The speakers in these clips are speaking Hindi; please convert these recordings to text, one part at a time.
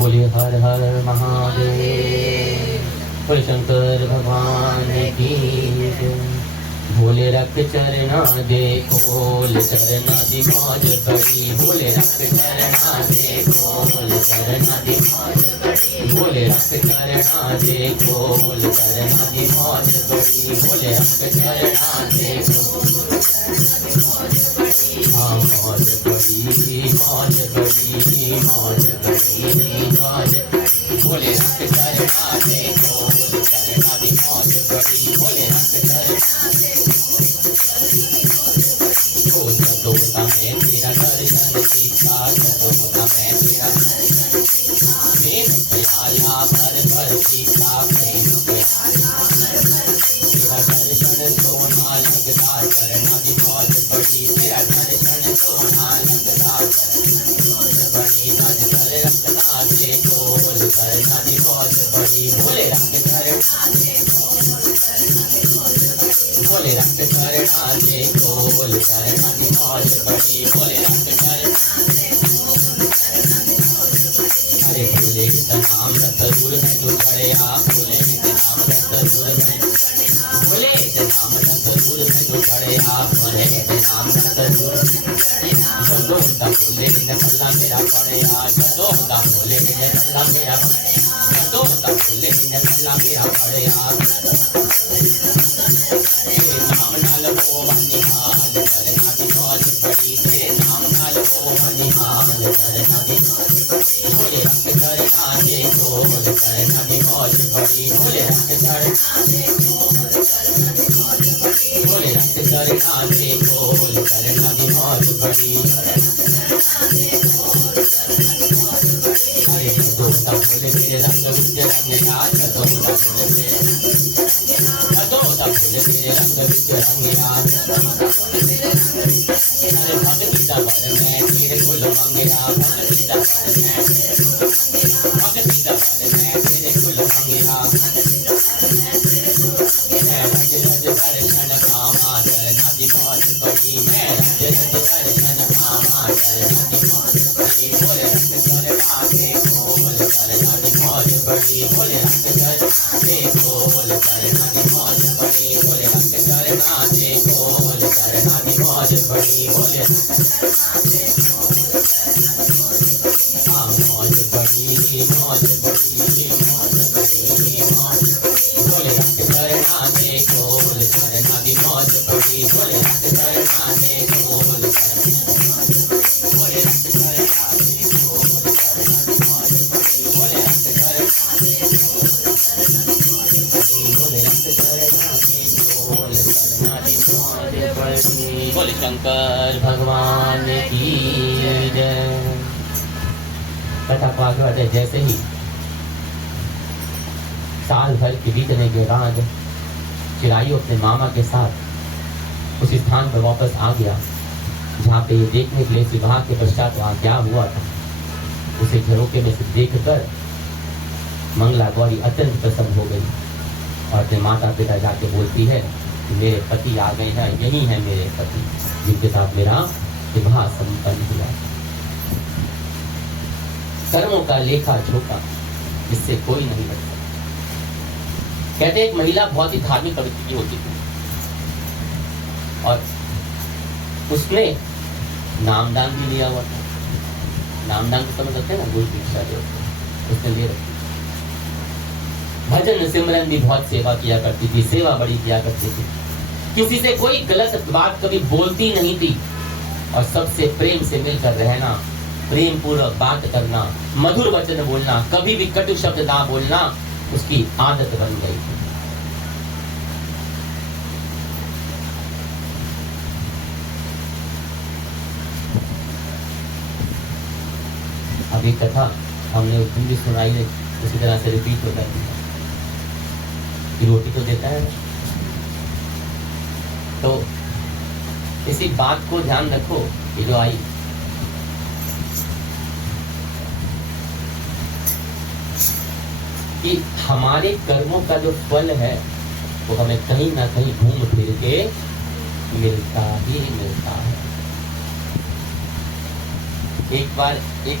बोले हर हर महादेव। बोले शंकर भगवान की जय। भोले रख चरना दे खोल चरना दी मौज बड़ी। भोले रख चरना दे खोल चरना दी मौज बड़ी। भोले रख चरना दे खोल चरना दी मौज बड़ी। भोले रख चरना दे हाँ मौज बड़ी मौज बड़ी मौज बड़ी मौज। भोले रख चरना दे खोल चरना दी मौज बड़ी। भोले रख चरना दोता मैं तेरा दर्शन सीखा दोता मैं तेरा प्रेम प्याला भर भर सीखा प्रेम प्याला तेरा दर्शन सोना लगता करना दी मौज बड़ी। तेरा दर्शन सोना लगता बड़ी नज कर रखना दे खोल करना दी मौज बड़ी। भोले रख करना भोले रख करना दे खोल करना दी मौज बड़ी। भोले रख करना अरे भोले का नाम जरूर है जो चढ़िया। भोले का नाम जरूर है भोले का नाम जरूर है जो चढ़िया। भोले का नाम जरूर जदो होता भोले ने पल्ला मेरा पड़ेगा। जदो होता भोले ने पल्ला मेरा जदो होता भोले ने पल्ला मेरा पड़ेगा। नाम नाल ओ बनिहाल करना दी मौज बड़ी। तेरे नाम नाल ओ बनिहाल करना दी भोले रख करना दे खोल करना दी मौज बड़ी। भोले रख करना भोले रख करना दे खोल करना दी मौज बड़ी। अरे दोता भोले तेरे रंग विच रंग याद दोता भोले भोले तेरे रंग विच रंग याद। अरे भक्ति दा वर मैं तेरे कुल मंगया। भक्ति दा वर मैं तेरे कुल मंगया। मैं रज रज दर्शन कामा करना दी मौज बड़ी। मैं रज रज दर्शन कामा करना दी मौज बड़ी। भोले रख करना दे खोल करना दी मौज बड़ी। भोले रख करना दे खोल करना दी मौज बड़ी। भोले रख करना दे खोल करना दी मौज बड़ी। भोले हाँ मौज बड़ी मौज बड़ी मौज बड़ी मौज। भोले रख करना दे खोल करना दी मौज बड़ी। भोले रख करना दे खोल भोले रख करना दे खोल करना दी मौज बड़ी। भोले रख करना भोले रख करना दे खोल करना दी मौज बड़ी। बोले शंकर भगवान की जय। कथा को आगे बढ़े जैसे ही साल भर के बीतने के बाद चिरायु अपने मामा के साथ उस स्थान पर वापस आ गया जहाँ पे ये देखने के लिए विवाह के पश्चात वहाँ क्या हुआ था। उसे झरोके में से देखकर मंगला गौरी अत्यंत प्रसन्न हो गई और अपने माता पिता जाके बोलती है कि मेरे पति आ गए हैं। यही है मेरे पति जिनके साथ मेरा विवाह संपन्न हुआ। कर्मों का लेखा जोखा इससे कोई नहीं बच सकता। कहते एक महिला बहुत ही धार्मिक प्रवृत्ति की होती थी और उसने नामदान भी लिया हुआ था। नामदान को समझ सकते हैं ना, गुरु दीक्षा जो उसने ले रखी। भजन सिमरन भी बहुत सेवा किया करती थी, सेवा बड़ी किया करती थी। किसी से कोई गलत बात कभी बोलती नहीं थी और सबसे प्रेम से मिलकर रहना, प्रेम पूर्वक बात करना, मधुर वचन बोलना, कभी भी कटु शब्द ना बोलना उसकी आदत बन गई थी। अभी कथा हमने उस दिन भी सुनाई है, उसी तरह से रिपीट होता है। रोटी तो देता है, तो इसी बात को ध्यान रखो कि जो आई कि हमारे कर्मों का जो फल है वो हमें कहीं ना कहीं घूम फिर के मिलता ही मिलता है। एक बार एक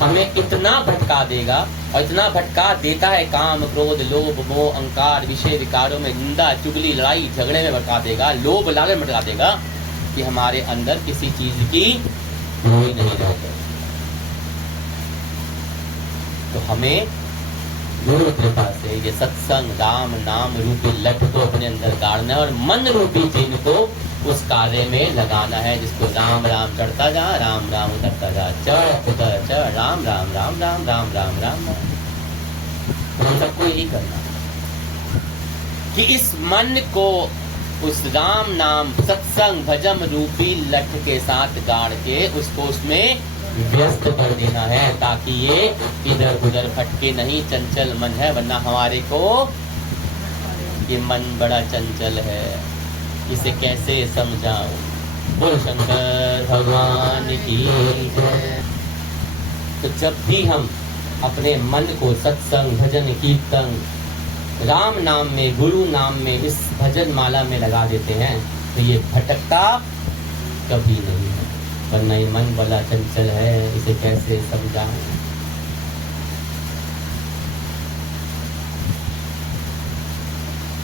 हमें इतना भटका देगा, और इतना भटका देता है, काम क्रोध लोभ मोह अहंकार विषय विकारों में, निंदा चुगली लड़ाई झगड़े में भटका देगा, लोभ लालच में भटका देगा कि हमारे अंदर किसी चीज की कोई नहीं रह गई। तो हमें गुरु कृपा से ये सत्संग राम नाम रूपी लठ को अपने अंदर गाड़ना है और मन रूपी चिन्ह को उस कार्य में लगाना है, जिसको राम राम चढ़ता जा, राम राम उतरता जा, चढ़ उतर चढ़, राम राम राम राम राम राम राम राम। तो हम सबको यही करना कि इस मन को उस राम नाम सत्संग भजन रूपी लठ के साथ गाड़ के उसको उसमें व्यस्त कर देना है, ताकि ये इधर उधर भटके नहीं। चंचल मन है, वरना हमारे को ये मन बड़ा चंचल है, इसे कैसे समझाऊं। बोल शंकर भगवान की जय। तो जब भी हम अपने मन को सत्संग भजन कीर्तन राम नाम में गुरु नाम में इस भजन माला में लगा देते हैं, तो ये भटकता कभी नहीं है, वरना ये मन बड़ा चंचल है, इसे कैसे समझाएं।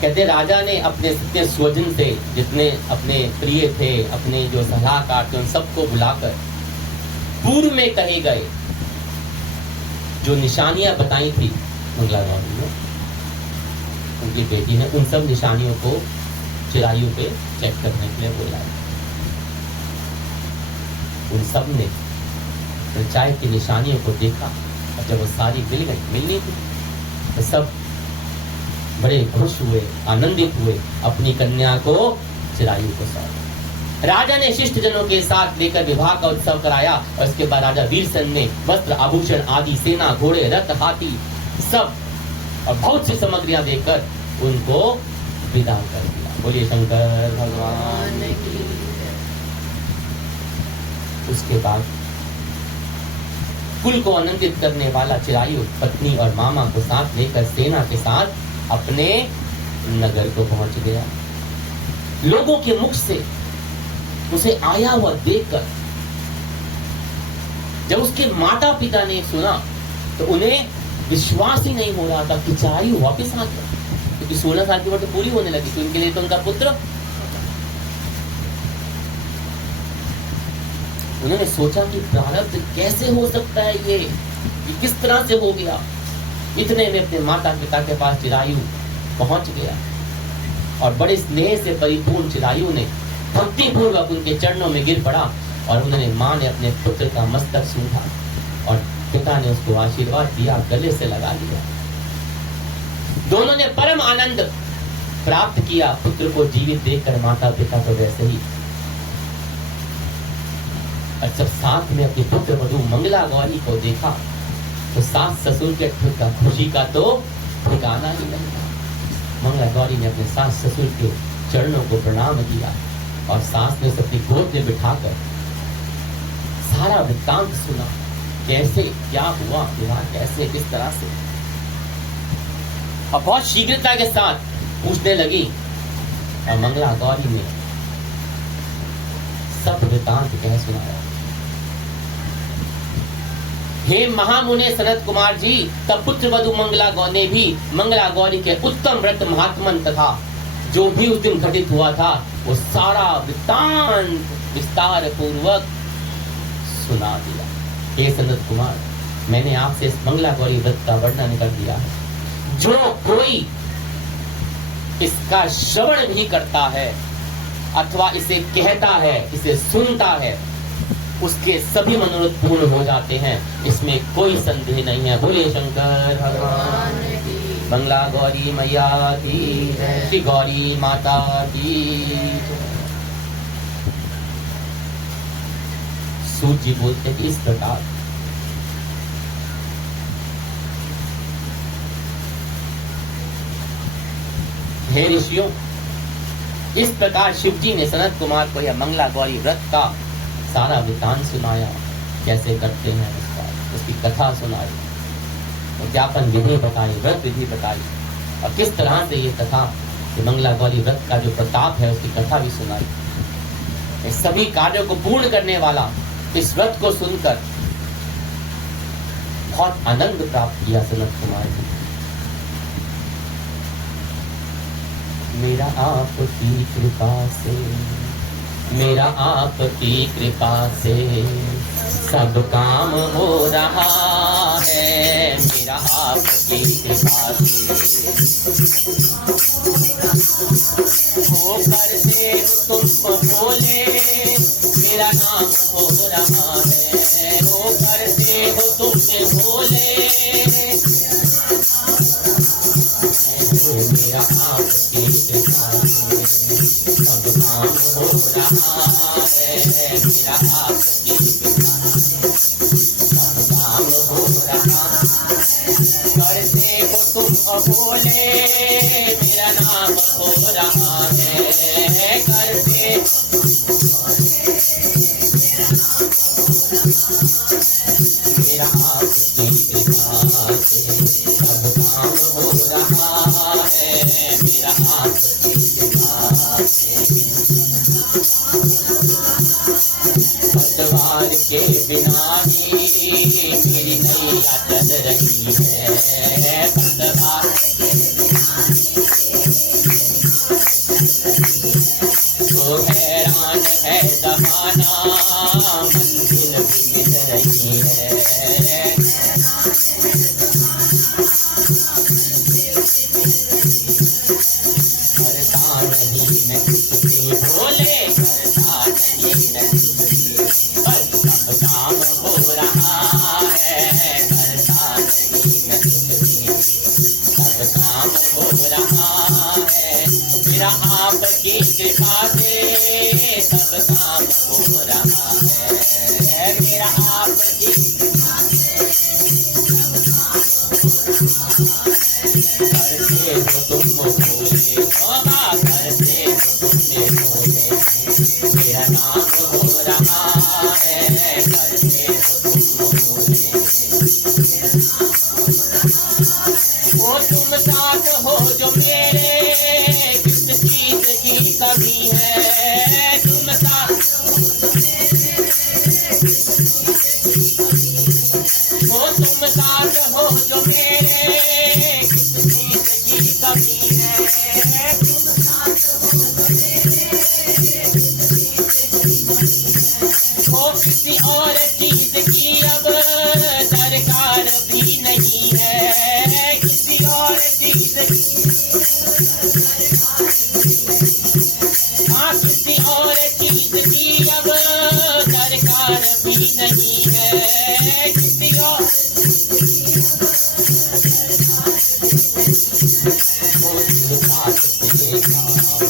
कहते राजा ने अपने जितने स्वजन थे, जितने अपने प्रिय थे, अपने जो सलाहकार थे, उन सबको बुलाकर पूर्व में कहे गए जो निशानियां बताई थी मंगला गौरी ने, उनकी बेटी ने, उन सब निशानियों को चिरायु पे चेक करने के लिए बुलाया। उन सब ने पंचाय की निशानियों को देखा, और जब वो सारी मिलनी थी तो सब बड़े खुश हुए, आनंदित हुए, अपनी कन्या को चिरायु को सौंपा। राजा ने शिष्ट जनों के साथ लेकर विवाह का उत्सव कराया, और इसके बाद राजा वीरसेन ने वस्त्र आभूषण आदि, सेना घोड़े रथ हाथी सब और बहुत सी सामग्रियां देकर उनको विदा कर दिया। बोलिए शंकर भगवान की। उसके बाद कुल को आनंदित करने वाला चिरायु पत्नी और मामा को साथ लेकर सेना के साथ अपने नगर को पहुंच गया। लोगों के मुख से उसे आया हुआ देखकर जब उसके माता पिता ने सुना तो उन्हें विश्वास ही नहीं हो रहा था कि चिरायु वापस आ गया, क्योंकि 16 साल की उम्र तो पूरी होने लगी, तो उनके लिए तो उनका पुत्र। उन्होंने सोचा कि प्रारब्ध कैसे हो सकता है, ये किस तरह से हो गया। इतने में अपने माता पिता के पास चिरायु पहुंच गया, और बड़े स्नेह से परिपूर्ण चिरायु ने भक्ति पूर्वक उनके चरणों में गिर पड़ा, और उन्होंने मां ने अपने पुत्र का मस्तक सूंघा, और पिता ने उसको आशीर्वाद दिया, गले से लगा लिया। दोनों ने परम आनंद प्राप्त किया। पुत्र को जीवित देखकर माता पिता तो वैसे ही, और जब साथ में अपने पुत्र वधू मंगला गौरी को देखा तो सास ससुर के खुशी का तो ठिकाना ही नहीं था। मंगला गौरी ने अपने सास ससुर के चरणों को प्रणाम किया, और सास ने अपनी गोद में बिठाकर सारा वृत्तांत सुना, कैसे क्या हुआ विवाह, कैसे किस तरह से, और बहुत शीघ्रता के साथ पूछने लगी। और मंगला गौरी ने सब वृत्तांत कह सुनाया। हे महामुने सनत कुमार जी, तब पुत्र वधु मंगला गौरी ने भी मंगला गौरी के उत्तम व्रत महात्मन तथा जो भी उस दिन घटित हुआ था वो सारा वृत्तांत विस्तार पूर्वक सुना दिया। हे सनत कुमार, मैंने आपसे इस मंगला गौरी व्रत का वर्णन कर दिया है। जो कोई इसका श्रवण भी करता है अथवा इसे कहता है, इसे सुनता है, उसके सभी मनोरथ पूर्ण हो जाते हैं, इसमें कोई संदेह नहीं है। बोले शंकर भगवान की, मंगला गौरी मैया की, श्री गौरी माता की। सूत जी बोलते कि इस प्रकार हे ऋषियों, इस प्रकार शिव जी ने सनत कुमार को यह मंगला गौरी व्रत का सारा वृत्तांत सुनाया, कैसे करते हैं उसकी कथा सुनाई, ज्ञापन विधि बताई, व्रत विधि बताई, और किस तरह से ये कथा मंगला गौरी व्रत का जो प्रताप है उसकी कथा भी सुनाई। सभी कार्यों को पूर्ण करने वाला इस व्रत को सुनकर बहुत आनंद प्राप्त किया सनत कुमार जी। मेरा आपकी कृपा से, मेरा आपकी कृपा से सब काम हो रहा है, मेरा आपकी कृपा से हो करते तुम बोले, मेरा नाम हो रहा है, हो करते हो तुम बोले, मेरा आपकी कृपा से सब काम हो रहा है, मेरा आपकी कृपा से सब काम हो रहा करते हो तुम बोले, मेरा नाम हो रहा है, करते मेरा आपकी कृपा से सब काम हो रहा है, मेरा आपकी कृपा से पतवार के बिना ही मेरी नैया चल रही है, पतवार तो हैरान है जमाना, मंजिल भी मिल रही है, करता नहीं मैं कुछ भी बोले, करता नहीं मैं कुछ भी, पर सब काम हो रहा है, करता नहीं मैं कुछ भी, सब काम हो रहा है, मेरा आपकी कृपा से सब काम हो रहा है, मेरा आपकी करते हो तुम बोले, बाबा करते हो तुम बोले, मेरा नाम हो रहा है, करते हो तुम बोले, वो तुम साथ हो जो मेरे, किस चीज की कमी है, तुम साथ हो, तुम साथ हो जो मेरे, किस चीज की कमी है, तुम साथ हो, किसी और चीज की अब दरकार भी नहीं है, किसी और चीज की, हाँ किसी और चीज की अब दरकार भी नहीं है, किसी और मेरे साथ से काम,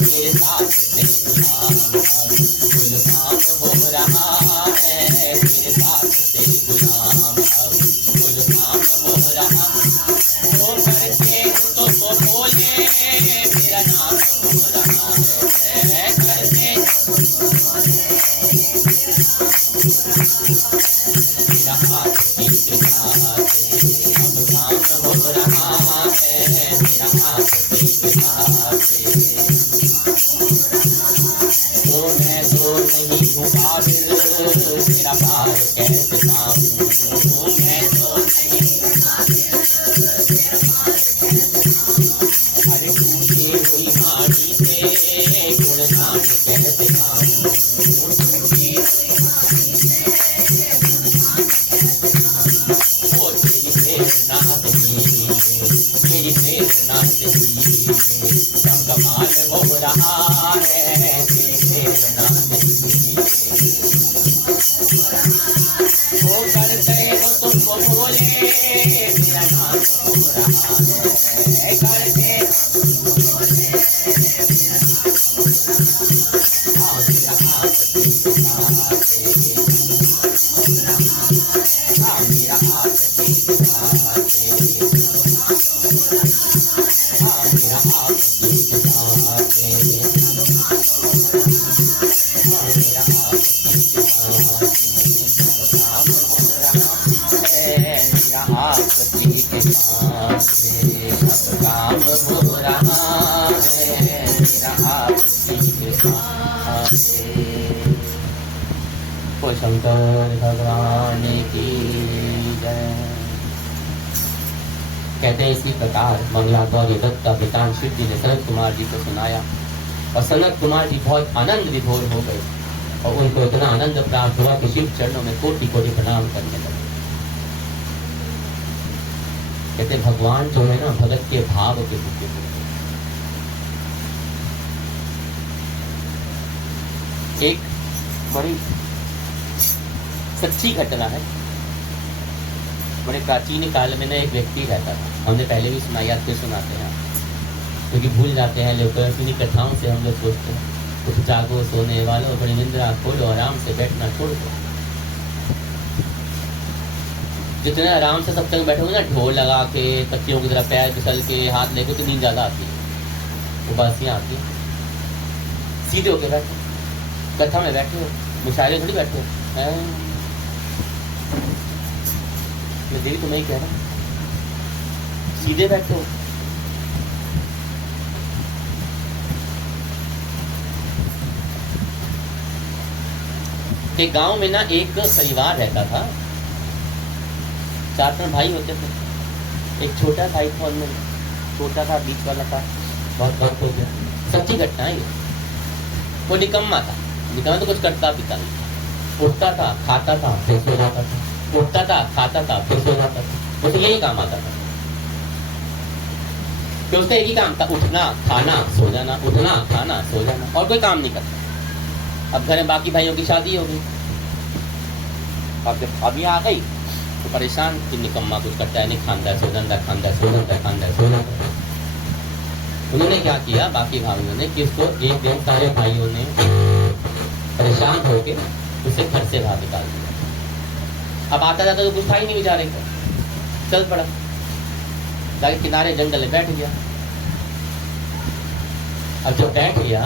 मेरे साथ से गुलाम, कुल काम हो रहा है, मेरे साथ से गुलाम, कुल काम हो रहा, वो करते तुम बोले, मेरा नाम हो रहा है, करते मेरा आपकी कृपा से सब काम हो रहा है, मेरा आपकी कृपा से, तो मैं तो नहीं हूँ काबिल, मेरा पार कैसे पाऊँ, मैं तो नहीं, अरे टूटी हुई वाणी से गुणगान कैसे गाऊँ, टूटी वो तेरी प्रेरणा से, मेरी प्रेरणा से सब कमाल हो रहा है, तेरी प्रेरणा से वो करते हो तुम बोले, मेरा नाम हो रहा है, करते हाँ मेरा आपकी कृपा से, हाँ मेरा आपकी कृपा से, हाँ मेरा आपकी कृपा से, हाँ मेरा आपकी कृपा से काम हो रहा है, मेरा आपकी कृपा से सब काम हो रहा है, मेरा आपकी कृपा से। शंकर भगवान की जय। कहते हैं इसी प्रकार मंगलागौर दत्त का वृतांत शिव जी ने सनत कुमार जी को सुनाया और सनत कुमार जी बहुत आनंद विभोर हो गए और उनको इतना आनंद प्राप्त हुआ कि शिव चरणों में कोटि कोटि प्रणाम करने लगे। कहते भगवान जो है ना भगत के भाव के भूखे होते। एक बड़ी सच्ची घटना है। बड़े प्राचीन काल में ना एक व्यक्ति रहता था, हमने पहले भी सुनाई, आज फिर सुनाते हैं क्योंकि भूल जाते हैं लोग। अपनी कथाओं से हम लोग सोचते हैं उठ जागो सोने वालों, बड़ी निंद्रा खोलो, आराम से बैठना छोड़ दो। जितने आराम से सब तक बैठे हो ना, ढोल लगा के, पत्तियों की तरह पैर फिसल के, हाथ लेके, तो नींद ज्यादा आती है, उबासियाँ आती है। सीधे होके बैठे, कथा में बैठे हो, मुशायरे थोड़ी बैठे हो। मैं दीदी तुम्हें ही कह रहा हूँ, सीधे बैठे हो। एक गांव में ना एक परिवार रहता था, 4 भाई होते थे। एक छोटा भाई था, उनमें छोटा था, बीच वाला था, बहुत वक्त हो गया। सच्ची घटना है ये। वो निकम्मा था, निकम्मा तो कुछ करता पीता नहीं था। उठता था, खाता था, फिर सो जाता था, उठता था, खाता था, फिर सो जाता था। उसे यही काम आता था कि उसका एक ही काम था, उठना, खाना, सो जाना, उठना, खाना, सो जाना, और कोई काम नहीं करता। अब घर में बाकी भाइयों की शादी हो गई। अब जब अभी आ गई तो परेशान कि निकम्मा कुछ करता है नहीं, खानदा सो जाता, खानदा सो जाता, खानदा सो जाता। उन्होंने क्या किया बाकी भाइयों ने कि उसको एक दिन सारे भाइयों ने परेशान होके उसे घर से बाहर निकाल दिया। अब आता जाता तो कुछ था ही नहीं बेचारे को, चल पड़ा, जाके किनारे जंगल में बैठ गया। अब जब बैठ गया,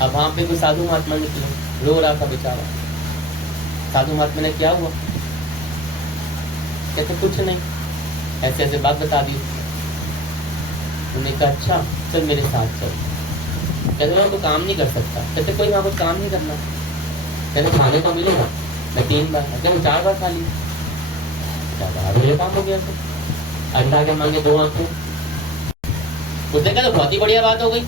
अब वहां पे कोई साधु महात्मा निकले, रो रहा था बेचारा। साधु महात्मा ने क्या हुआ? कहते कुछ नहीं, ऐसे ऐसे बात बता दी। उन्होंने कहा अच्छा चल मेरे साथ चल। कहते वहां तो काम नहीं कर सकता। कहते कोई वहां कुछ काम नहीं करना। कहते खाने को मिलेगा। मैं 3 बार, कहते 4 बार खा ली, काम हो गया। तो अंडा के मांगे 2 आंखें। उसने कहा तो बहुत ही बढ़िया बात हो गई,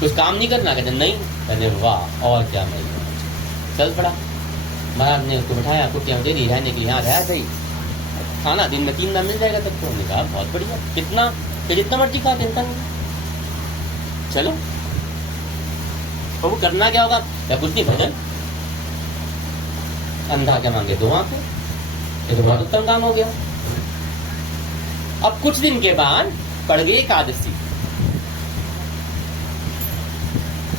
कुछ काम नहीं करना। कहते नहीं। कहते वाह और क्या मैं चल पड़ा। महाराज ने उसको बिठाया, कुटियां दे दी रहने के लिए, यहाँ रहा सही, खाना दिन में 3 बार मिल जाएगा तब तो। हमने कहा बहुत बढ़िया, कितना कि जितना मर्जी खा, चिंता नहीं, चलो। तो वो करना क्या होगा? क्या कुछ नहीं, भजन। अंधा के मांगे 2 आंखें, ये तो बहुत उत्तम काम हो गया। अब कुछ दिन के बाद पड़ गई एकादशी।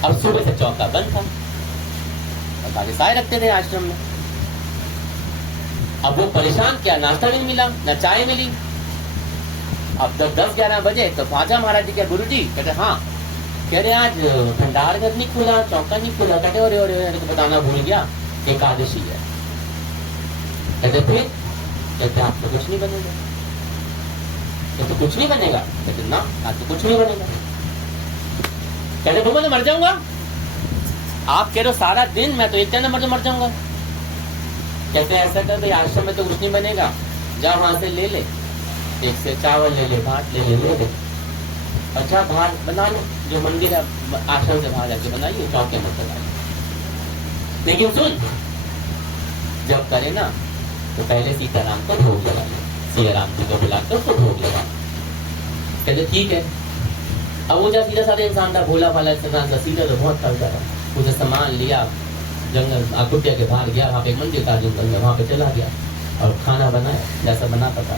अब सुबह से चौका बंद था और सारे साए रखते थे आश्रम में। अब वो परेशान, क्या नाश्ता भी नहीं मिला, न चाय मिली। अब जब 10-11 बजे तो पहुंचा महाराज जी के गुरु जी। कहते हाँ, कह रहे आज भंडार घर नहीं खुला, चौका नहीं खुला। कहते और तो बताना भूल गया, एकादशी है। कहते फिर? कहते आप तो कुछ नहीं बनेगा। कहते कुछ नहीं बनेगा? कहते ना, आज तो कुछ नहीं बनेगा। कहते मैं तो मर जाऊंगा। आप कह रहे हो सारा दिन, मैं तो एक टाइम मर जाऊंगा। कहते ऐसा कर भाई, आश्रम में तो कुछ नहीं बनेगा, जा वहां से ले ले, एक से चावल ले ले, भात ले ले। अच्छा बाहर बना लो, जो मंदिर है आश्रम से बाहर जाके बनाइए, चौके में बनाइए। लेकिन सुन, जब करे ना तो पहले सीताराम को भोग लगाइए, सिया राम जी को बुलाकर उसको भोग लगा। कहते ठीक है। अब वो जब सीधा साधा इंसान था, भोला भाला इंसान था, सीधा तो बहुत थक गया। उसे सामान लिया, जंगल कुटिया के बाहर गया, वहाँ पे एक मंदिर था जंगल में, वहाँ पे चला गया और खाना बनाया जैसा बनाता था।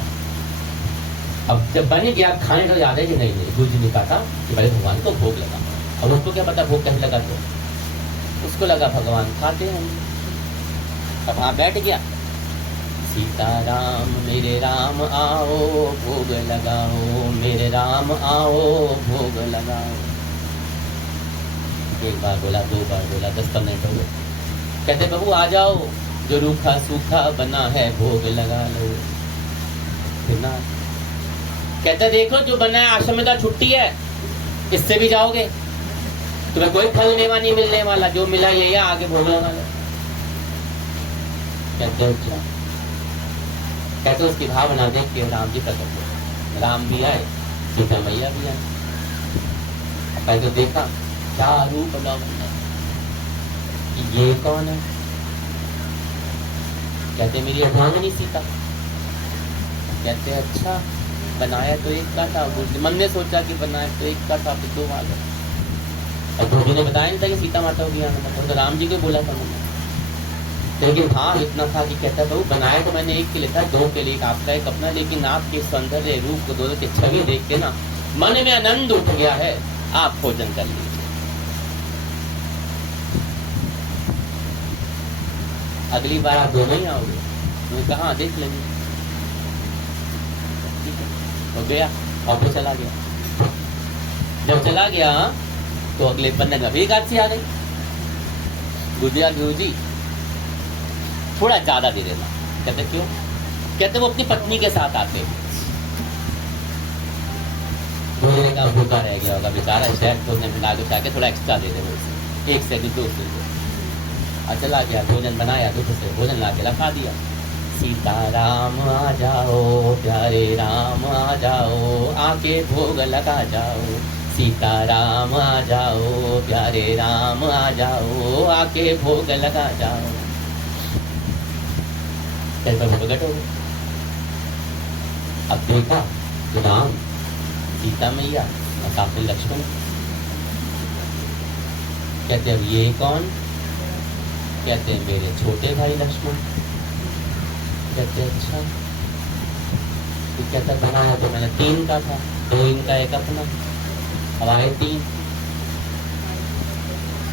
अब जब बन गया, खाने का याद है कि नहीं, गुरु जी ने कहा था कि पहले भगवान को भोग लगा। अब उसको क्या पता भोग कैसे लगा, तो उसको लगा भगवान खाते हैं। अब वहाँ बैठ गया, सीताराम मेरे राम आओ भोग लगाओ, मेरे राम आओ भोग लगाओ। 1 बार बोला, 2 बार बोला, 10-15 मिनट हो गए। कहते बहू आ जाओ, जो रूखा सूखा बना है भोग लगा लो। फिर ना कहते देखो जो बना है आश्रम में तो छुट्टी है, इससे भी जाओगे, तुम्हें कोई फल मेवा नहीं मिलने वाला, जो मिला ये आगे भोग लगा लो। कहते अच्छा। कहते उसकी भावना देख के राम जी प्रकट हुए। राम भी आए, सीता मैया भी आए। पहले तो देखा क्या रूप लौटा, ये कौन है? कहते मेरी अर्धांगिनी सीता। कहते अच्छा, बनाया तो एक का था, मन ने सोचा कि बनाया तो एक का था, फिर दो आ गए। और भोजू ने बताया नहीं था कि सीता माता होगी, तो राम जी को बोला था मैंने। लेकिन हाँ इतना था कि कहता था बनाया तो मैंने एक के लिए था, दो के लिए, एक आपका एक अपना, लेकिन आपके सौंदर्य रूप को दोनों की छवि देख के ना मन में आनंद उठ गया है, आप भोजन कर लीजिए। अगली बार आप दोनों ही आओगे? तो कहा देख लेंगे। हो गया, और वो चला गया। जब चला गया तो अगले पन्ने में भी एकादशी आ गई। गुजिया गुरुजी थोड़ा ज्यादा दे देना। कहते क्यों? कहते वो अपनी पत्नी के साथ आते। भोजन का भूखा रह गया होगा बेचारा, शायद तो मिला के चाहे थोड़ा एक्स्ट्रा दे दे, एक से भी दो से। और चला गया, भोजन बनाया, दुख से भोजन ला के रखा दिया। सीता राम आ जाओ, प्यारे राम आ जाओ, आके भोग लगा जाओ। सीता राम आ जाओ, प्यारे राम आ जाओ, आके भोग लगा जाओ। कैसा प्रकट हो गया। अब देखा राम, सीता मैया और साथ में लक्ष्मण। कहते अब ये कौन? कहते मेरे छोटे भाई लक्ष्मण। कहते अच्छा, तो कहता बनाया तो मैंने 3 का था, 2 इनका एक अपना, अब आए 3।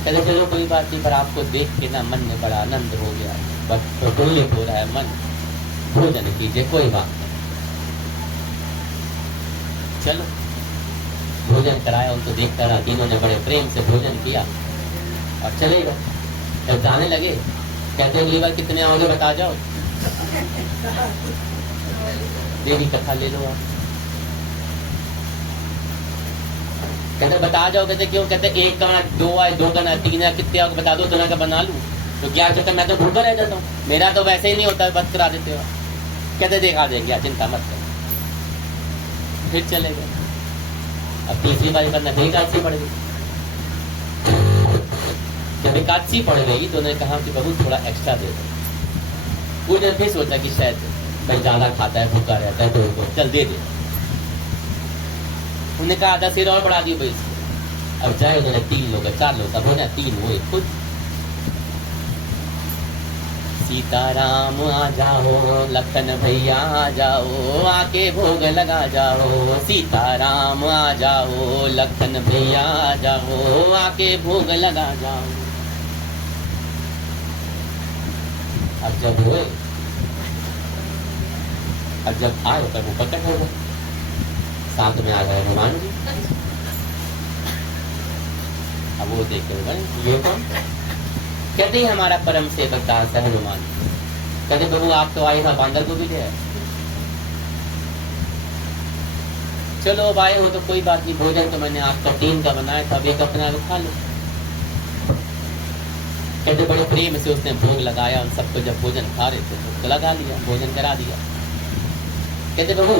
कहते चलो कोई बात नहीं, पर आपको देख के ना मन में बड़ा आनंद हो गया, बस प्रफुल्लित हो रहा है मन, भोजन कीजिए, कोई बात नहीं। चलो भोजन कराया, उनको देख कर तीनों ने बड़े प्रेम से भोजन किया और चले गए। जब जाने लगे कहते अगली बार कितने आओगे बता जाओ, देवी कथा ले लो आप। कहते बता जाओ। कहते क्यों? कहते 1 का 2 आए, 2 का 3 है, कितने आओगे बता दो, दोनों का बना लूं। तो क्या चक्कर, मैं तो भूखा रह जाता हूँ, मेरा तो वैसे ही नहीं होता, बस करा देते हो। कहते देखा देंगे, चिंता मत करो। फिर चले गए। अब तीसरी बारी करना फिर एकादशी पड़ गई। जब एकादशी पड़ गई तो उन्होंने कहा कि बहू थोड़ा एक्स्ट्रा दे दो। उन्होंने फिर सोचा कि शायद भाई ज्यादा खाता है, भूखा रहता है, तो उनको चल दे दे। उन्होंने कहा आधा सिर और बढ़ा दी भाई। अब चाहे उन्होंने 3 लोग 4 लोग सब होना, 3 हुए खुद। सीता राम आ जाओ, लखन भैया आ जाओ, आके भोग लगा जाओ। सीता राम आ जाओ, लखन भैया आ जाओ, आके भोग लगा जाओ। अब जब हुए, अब जब आए तब वो प्रकट हो गए, साथ में आ गए हनुमान जी। अब वो देखते हुए ये कौन? कहते ही हमारा परम सेवक दास है हनुमान। कहते प्रभु आप तो आए, बांदर को भी ले आए। चलो अब आए हो तो कोई बात नहीं, भोजन तो मैंने आपका 3 का बनाया था, अब एक अपना खा लो। कहते बड़े प्रेम से उसने भोग लगाया, उन सबको जब भोजन खा रहे थे तो लगा लिया, भोजन करा दिया। कहते प्रभु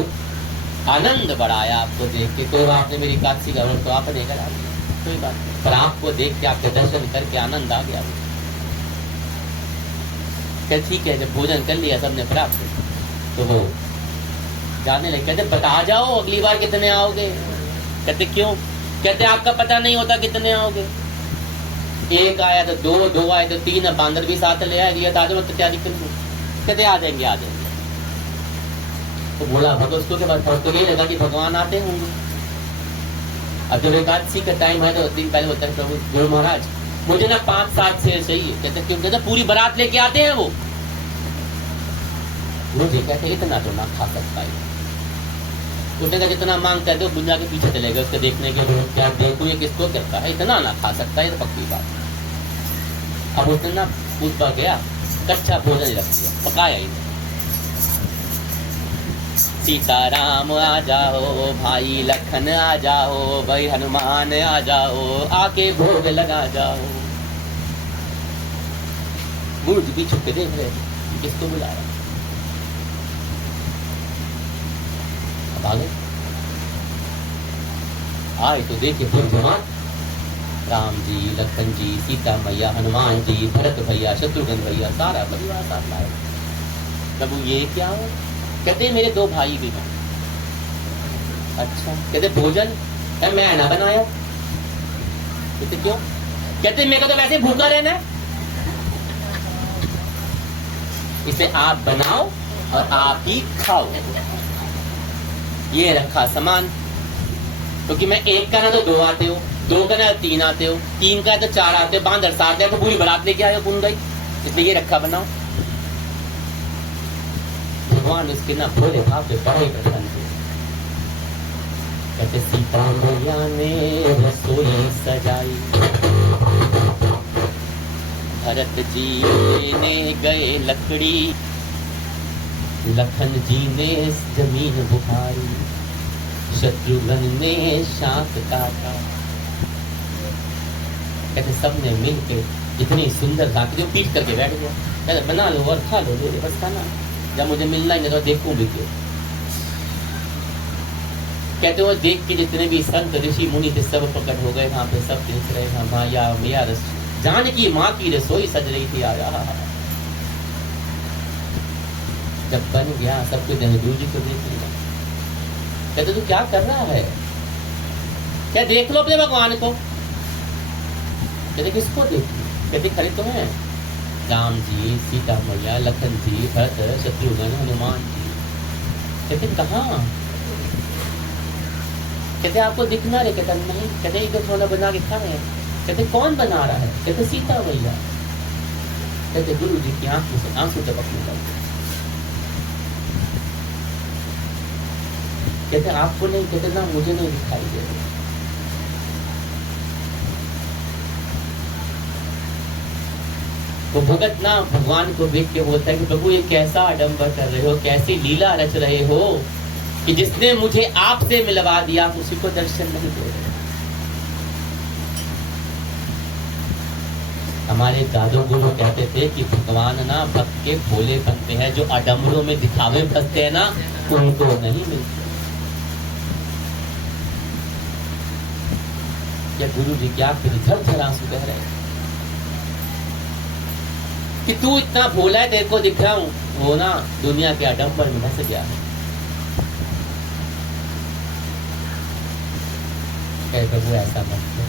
आनंद बढ़ाया आपको देख के, कोई बात नहीं, मेरी एकादशी का व्रत तो आपने करा दिया, कोई बात नहीं, पर आपको देख के, आपके दर्शन करके आनंद आ गया। कहते ठीक है, जब भोजन कर लिया सबने प्राप्त तो वो जाने लगे। कहते बता जाओ अगली बार कितने आओगे? कहते क्यों? कहते आपका पता नहीं होता कितने आओगे। 1 आया तो 2, 2 आए तो 3, अब बांदर भी साथ ले आए, दिया ताजो तो क्या दिक्कत नहीं। कहते आ जाएंगे आ जाएंगे। तो बोला भगवान उसको के बाद तो यही लगा कि भगवान आते होंगे। अब जब एकादशी का टाइम है तो दिन पहले होता है प्रभु गुरु महाराज मुझे ना 5-7 शेर चाहिए। कहते क्यों? कहते पूरी बारात लेके आते हैं वो। मुझे कहते इतना तो ना खा सकता है। उसने कहा जितना मांगता है तो दुनिया के पीछे चले गए उसके देखने के, क्या देखो ये किसको कहता है, इतना ना खा सकता है, तो पक्की बात। अब उसने ना उस पर गया, कच्चा भोजन ही रख दिया, पकाया ही नहीं। सीता राम आ जाओ, भाई लखन आ जाओ, भाई हनुमान आ जाओ, आके भोग लगा जाओ। मूर्ति भी छुप के देख रहे थे किसको बुला रहा। अब आ गए आए तो देखे पूरी जमात, राम जी, लखन जी, सीता मैया, हनुमान जी, भरत भैया, शत्रुघ्न भैया, सारा परिवार साथ लाए। प्रभु ये क्या हो? कहते मेरे 2 भाई भी हैं। अच्छा, कहते भोजन मैं ना बनाया। कहते क्यों? कहते मेरे को तो वैसे भूखा रहना है, इसे आप बनाओ और आप ही खाओ। ये रखा सामान, क्योंकि मैं 1 का ना तो 2 आते हो, 2 का ना 3 आते हो, 3 का तो 4 आते हो, 5 7 है तो पूरी बारात लेके आए हो कौन गई, इसलिए ये रखा बनाओ। भगवान उसके ना भोले भाव पे बड़े प्रसन्न थे। कहते सीता मैया ने रसोई सजाई, भरत जी लेने गए लकड़ी, लखन जी ने जमीन बुखारी, शत्रुघ्न ने शाख काटा। कहते सबने मिलकर इतनी सुंदर झांकी जो पीट करके बैठ गया। कहते बना लो और खा लो, बस खाना, जब मुझे मिलना ही नहीं तो देखूं भी क्यों। कहते हो देख के जितने भी संत ऋषि मुनि थे सब प्रकट हो गए वहां पे, सब देख रहे हैं माया मैया जानकी माँ की रसोई सज रही थी। आया जब बन गया सब कुछ नेहरू जी को देख लिया। कहते तू क्या कर रहा है? क्या देख लो अपने भगवान को। कहते किसको देख लो? कहते खड़े तो हैं राम जी, सीता मैया, लखन जी, भरत, शत्रुघ्न, हनुमान जी। कहते कहाँ? कहते आपको दिखना रहे? कहते नहीं। कहते एक खाना बना के खा रहे हैं। कहते कौन बना रहा है? कहते सीता मैया। कहते गुरु जी की आंख में से आंसू टपकने लगे। कहते आपको नहीं? कहते ना मुझे नहीं दिखाई दे रहा। तो भगत ना भगवान को देख के बोलता है कि प्रभु ये कैसा आडंबर कर रहे हो, कैसी लीला रच रहे हो कि जिसने मुझे आपसे मिलवा दिया उसी को दर्शन नहीं दे रहे। हमारे दादू गुरु कहते थे कि भगवान ना भक्त के भोले बनते हैं, जो आडंबरों में दिखावे फंसते हैं ना उनको नहीं मिलते। क्या गुरु जी क्या फिर झरझर आंसू बह रहे कि तू इतना भोला है, तेरे को दिख रहा हूं, वो ना दुनिया के आडंबर में फंस गया है। प्रभु ऐसा मत करो,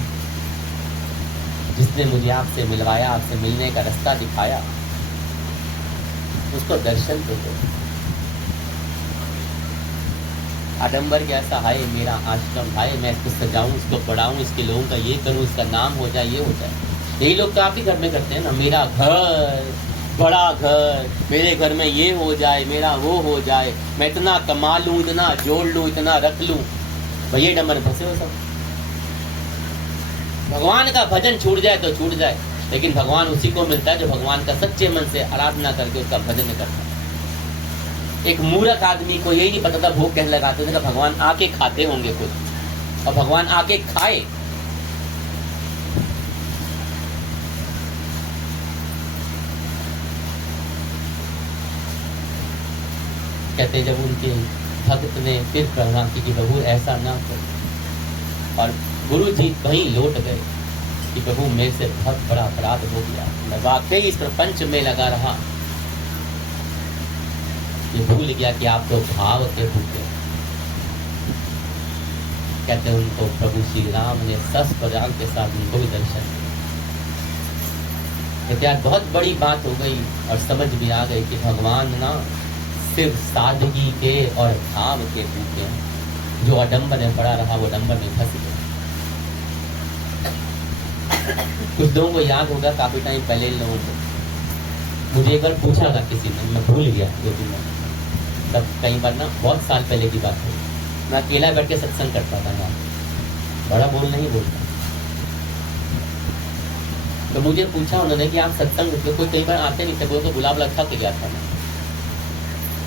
जिसने मुझे आपसे मिलवाया, आपसे मिलने का रास्ता दिखाया, उसको दर्शन तो दो। आडंबर के ऐसा हाय मेरा आश्रम, हाय मैं इसको सजाऊं, इसको पढ़ाऊं, इसके लोगों का ये करूं, इसका नाम हो जाए, ये हो जाए। यही लोग तो आप ही घर में करते हैं ना, मेरा घर, बड़ा घर, मेरे घर में ये हो जाए, मेरा वो हो जाए, मैं इतना कमा लूं, इतना जोड़ लूं, इतना रख लूं। भैया डंबर फंसे हो सब। भगवान का भजन छूट जाए तो छूट जाए, लेकिन भगवान उसी को मिलता है जो भगवान का सच्चे मन से आराधना करके उसका भजन करता है। एक मूर्ख आदमी को यही नहीं पता था भोग कहने लगाते थे, भगवान आके खाते होंगे खुद, और भगवान आके खाए। कहते जब उनके भक्त ने फिर प्रार्थना की कि प्रभु ऐसा ना करो, और गुरु जी वहीं लौट गए कि प्रभु मेरे से बहुत बड़ा अपराध हो गया, मैं वाकई इस प्रपंच में लगा रहा, ये भूल गया कि आप तो भाव से भूखे। कहते उनको प्रभु श्री राम ने सस प्रजान के साथ उनको भी दर्शन दिया। कहते यार बहुत बड़ी बात हो गई, और समझ भी आ गई कि भगवान ना सिर्फ सादगी के और भाव के भूखे हैं। जो आडंबर में पड़ा रहा वो आडंबर में फंस गया। कुछ लोगों को याद होगा काफी टाइम पहले लोगों को मुझे एक बार पूछा था किसी ने, मैं भूल गया 2 दिन तब, कई बार ना बहुत साल पहले की बात है, मैं अकेला बैठ के सत्संग करता था ना, बड़ा बोल नहीं बोलता। तो मुझे पूछा उन्होंने कि आप सत्संग कोई कई बार आते नहीं थे, वो तो बुला बुला थक गया था ना।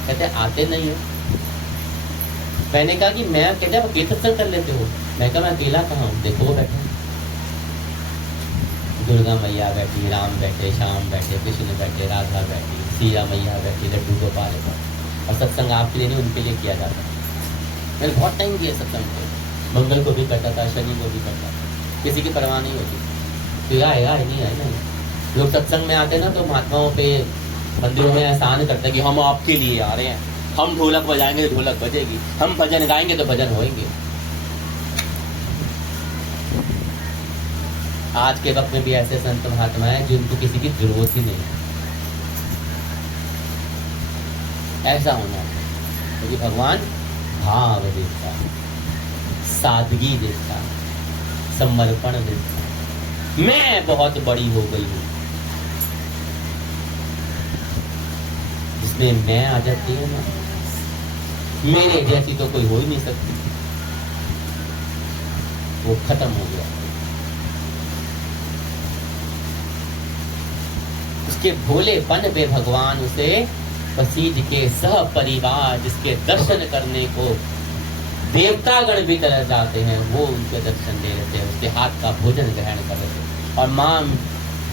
कहते आते नहीं हो। मैंने कहा कि मैं कहते आप अकेले सत्संग कर लेते हो। मैं कहा मैं अकेला कहाँ हूँ, देखो बैठे दुर्गा मैया बैठी, राम बैठे, श्याम बैठे, कृष्ण बैठे, राधा बैठी, सिया मैया बैठी, लड्डू गोपाल बैठे, और सत्संग आपके लिए नहीं उनके लिए किया जाता। मैंने बहुत टाइम दिया सत्संग को, मंगल को भी करता था, शनि को भी करता था, किसी की परवाह नहीं होती। तो आए नहीं आए ना, लोग सत्संग में आते ना तो महात्माओं पे मंदिरों में एहसान करते कि हम आपके लिए आ रहे हैं, हम ढोलक बजाएंगे तो ढोलक बजेगी, हम भजन गाएंगे तो भजन होएंगे। आज के वक्त में भी ऐसे संत महात्मा हैं जिनको किसी की जरूरत ही नहीं है। ऐसा होना क्योंकि भगवान भाव देखता, सादगी देखता, समर्पण देखता। मैं बहुत बड़ी हो गई हूं, जिसमें मैं आ जाती है ना, मेरे जैसी तो कोई हो ही नहीं सकती, वो खत्म हो गया। उसके भोलेपन पे भगवान उसे बसीज के सह परिवार, जिसके दर्शन करने को देवतागण भी तरह जाते हैं, वो उनके दर्शन दे रहे थे, उसके हाथ का भोजन ग्रहण कर रहे थे। और माँ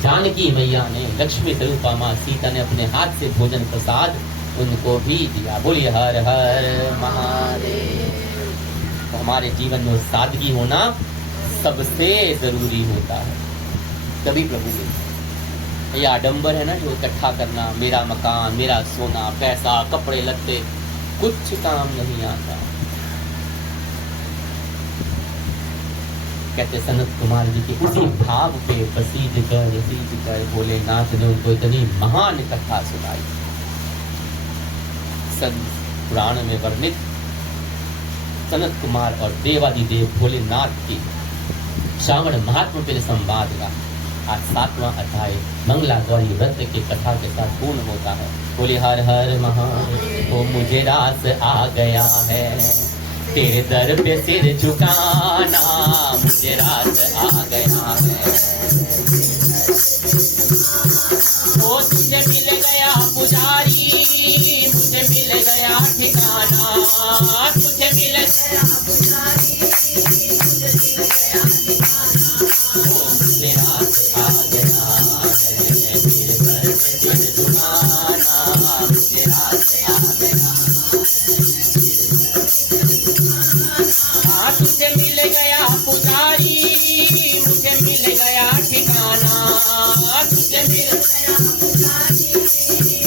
जानकी मैया ने, लक्ष्मी स्वरूपा माँ सीता ने अपने हाथ से भोजन प्रसाद उनको भी दिया। बोलिए हर हर महादेव। तो हमारे जीवन में सादगी होना सबसे जरूरी होता है, तभी प्रभु मिलता है। ये आडंबर है ना जो इकट्ठा करना, मेरा मकान, मेरा सोना, पैसा, कपड़े लत्ते, कुछ काम नहीं आता। कहते सनत कुमार जी के उसी भाव पे बसीज कर भोलेनाथ ने उनको इतनी महान कथा सुनाई। संत पुराण में वर्णित सनत कुमार और देवादिदेव भोलेनाथ की श्रावण महात्मा पे संवाद का आज 7वां अध्याय मंगला गौरी व्रत की कथा के साथ पूर्ण होता है। बोले हर हर महादेव। ओ मुझे रास आ गया है तेरे दर पे सिर झुकाना, मुझे रास आ गया है। ओ तुझे मिल गया पुजारी, मुझे मिल गया ठिकाना, तुझे मिल गया पुजारी, मुझे मिल गया ठिकाना। ओ मुझे रास आ गया है तेरे दर पे सिर झुकाना, मुझे रास आ गया। तुझे मिल गया पुजारी, मुझे मिल गया ठिकाना, तुझे मिल गया पुजारी,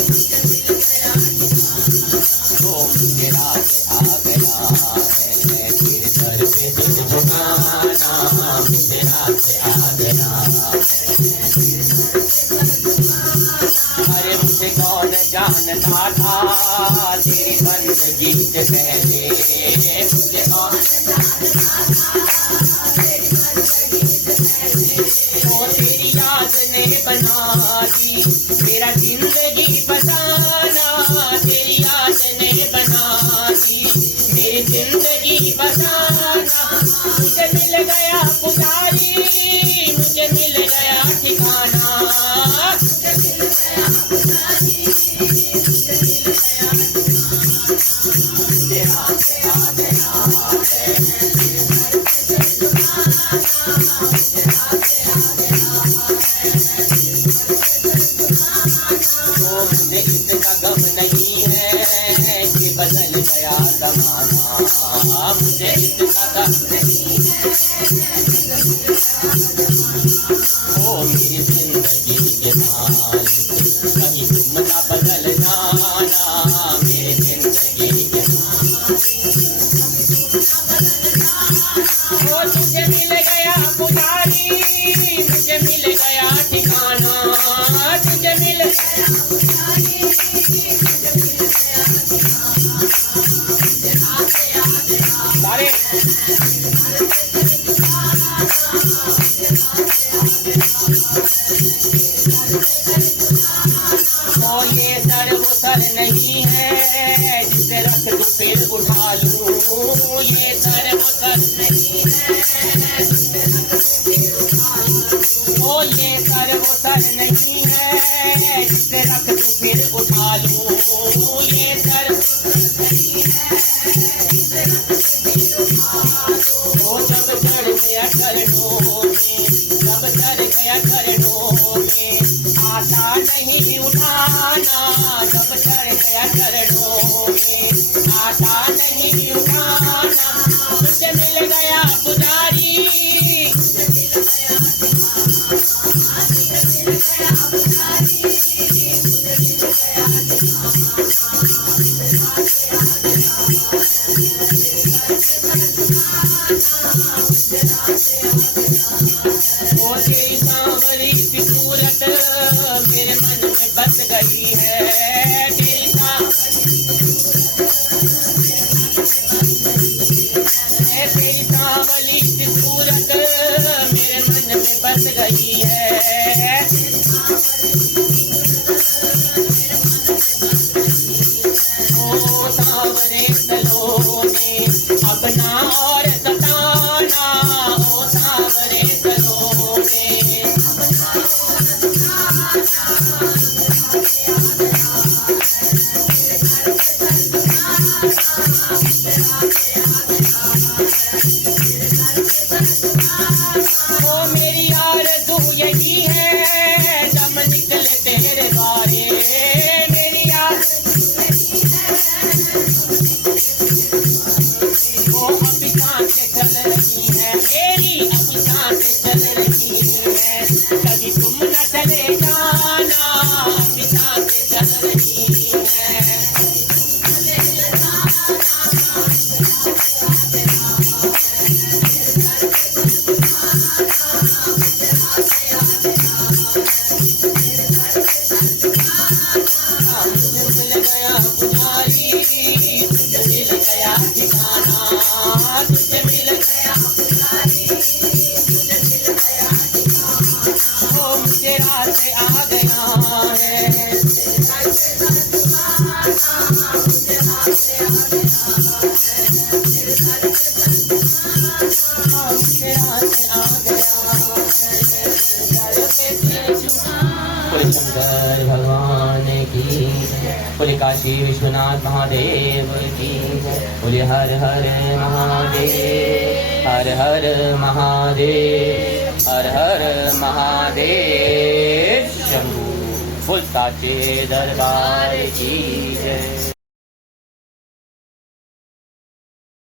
मुझे मिल गया ठिकाना। ओ मुझे रास आ गया है तेरे दर पे सिर झुकाना, मुझे रास आ गया। अरे मुझे कौन जानता था तेरी बंदगी से पहले, मुझे कौन तो तेरी याद ने बना दी मेरा जिंदगी बसाना, तेरी याद ने बना दी मेरी जिंदगी बसाना। मुझे मिल गया पुजारी, मुझे मिल गया ठिकाना, मुझे मिल गया पुजारी, मुझे मिल गया ठिकाना। तेरा आ गया है मुझे इतना गम नहीं है कि बदल गया जमाना, मुझे इतना गम नहीं है। ओ मेरी जिंदगी के मालिक, कहीं तुम ना बदल जाना, मेरी जिंदगी के ओ तुझे मिल गया पुजारी, मुझे मिल गया ठिकाना, तुझे मिल गया पुजारी, मुझे मिल गया ठिकाना। सारे ओ ये सर वो सर नहीं है जिसे रख दूं फिर उठा लूं, ये सर वो सर नहीं है जिसे रख दूं फिर उठा लूं। ओ ये सर वो सर नहीं है जिसे रख दूं फिर उठा लूं, ये सर नहीं है जिसे रख दूं फिर उठा लूं। ओ जब चढ़ गया चरणों में, जब चढ़ गया चरणों में, आशा नहीं उठाना, जब चढ़ गया चरणों में, आशा नहीं उठाना। तुझे मिल गया वो तेरी सांवरी सी सूरत मेरे मन में बस गई है। तेरी सांवली सी सूरत मेरे मन में बस गई है। ओ सांवरे सलोने अपना और सताना, ओ सांवरे सलोने ओ मेरी आरज़ू यही है दम निकले तेरे बारे। मेरी ओ अभी सांसें चल रही है मेरी, अभी सांसें चल रही है। कभी तुम न चले जाना, अभी सांसें चल रही है। मिल गया पुजारी, तुझे मिल गया ठिकाना, तुझे मिल गया पुजारी, तुझे मिल गया ठिकाना। ओ मुझे रात आ गया है, मुझे रात आ बोले शंकर भगवान की, बोले काशी विश्वनाथ महादेव की, बोले हर हर महादेव, हर हर महादेव, हर हर महादेव शंभू। बोल साचे दरबार की जय।